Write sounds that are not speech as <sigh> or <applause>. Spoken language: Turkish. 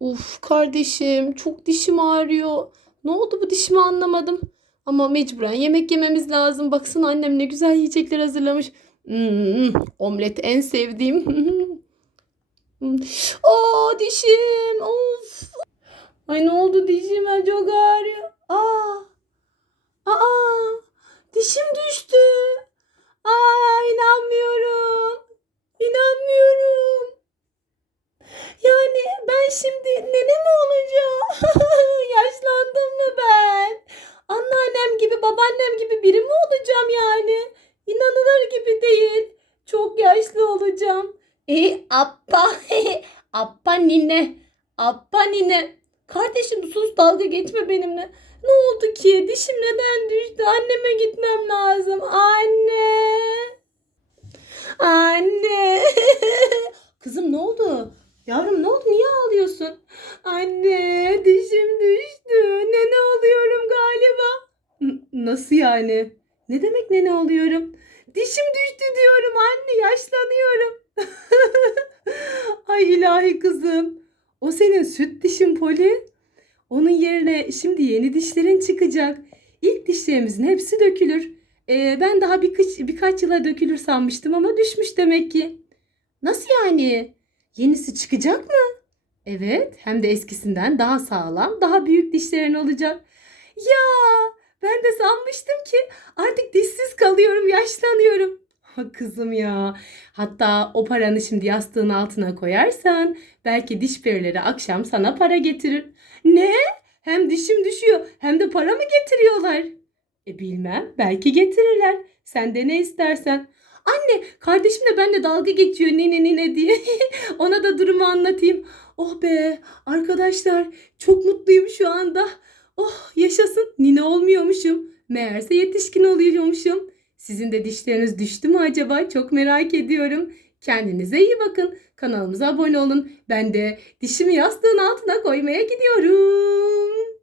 Uf kardeşim çok dişim ağrıyor. Ne oldu bu dişimi anlamadım. Ama mecburen yemek yememiz lazım. Baksana annem ne güzel yiyecekler hazırlamış. Hmm, omlet en sevdiğim. <laughs> Aa dişim. Of. Ay ne oldu dişime çok ağrıyor. Aa. Aa. Dişim düştü. Aa inanmıyorum. İnanmıyorum. Yani ben şimdi nene mi olacağım? Yaşlandım mı ben? Anneannem gibi, babaannem gibi biri mi olacağım yani? İnanılır gibi değil. Çok yaşlı olacağım. E appa, <laughs> appa nine, appa nine. Kardeşim sus dalga geçme benimle. Ne oldu ki? Dişim neden düştü? Anneme gitmem lazım. Anne. Anne. <laughs> Kızım ne oldu? Yavrum ne oldu? Niye ağlıyorsun? Anne dişim düştü. Nene oluyorum galiba. N- nasıl yani? Ne demek nene oluyorum? Dişim düştü diyorum anne yaşlanıyorum. <laughs> Ay ilahi kızım. O senin süt dişin Poli. Onun yerine şimdi yeni dişlerin çıkacak. İlk dişlerimizin hepsi dökülür. Ee, ben daha birkaç, birkaç yıla dökülür sanmıştım ama düşmüş demek ki. Nasıl yani? Yenisi çıkacak mı? Evet, hem de eskisinden daha sağlam, daha büyük dişlerin olacak. Ya, ben de sanmıştım ki artık dişsiz kalıyorum, yaşlanıyorum. Ha kızım ya. Hatta o paranı şimdi yastığın altına koyarsan belki diş perileri akşam sana para getirir. Ne? Hem dişim düşüyor hem de para mı getiriyorlar? E bilmem, belki getirirler. Sen de ne istersen. Anne, kardeşim de benimle dalga geçiyor nene nene diye. <laughs> Ona da durumu anlatayım. Oh be arkadaşlar çok mutluyum şu anda. Oh yaşasın nine olmuyormuşum. Meğerse yetişkin oluyormuşum. Sizin de dişleriniz düştü mü acaba? Çok merak ediyorum. Kendinize iyi bakın. Kanalımıza abone olun. Ben de dişimi yastığın altına koymaya gidiyorum.